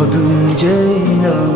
Adım Ceylan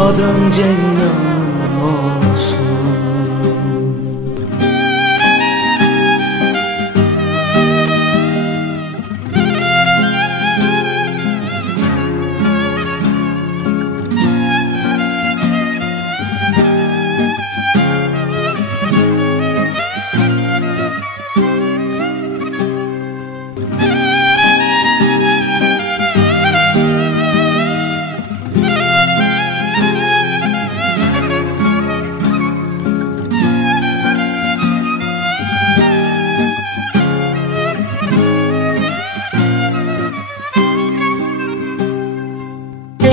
adın Ceylan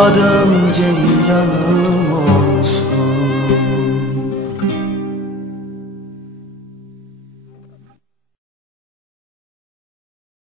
Adım Ceylanım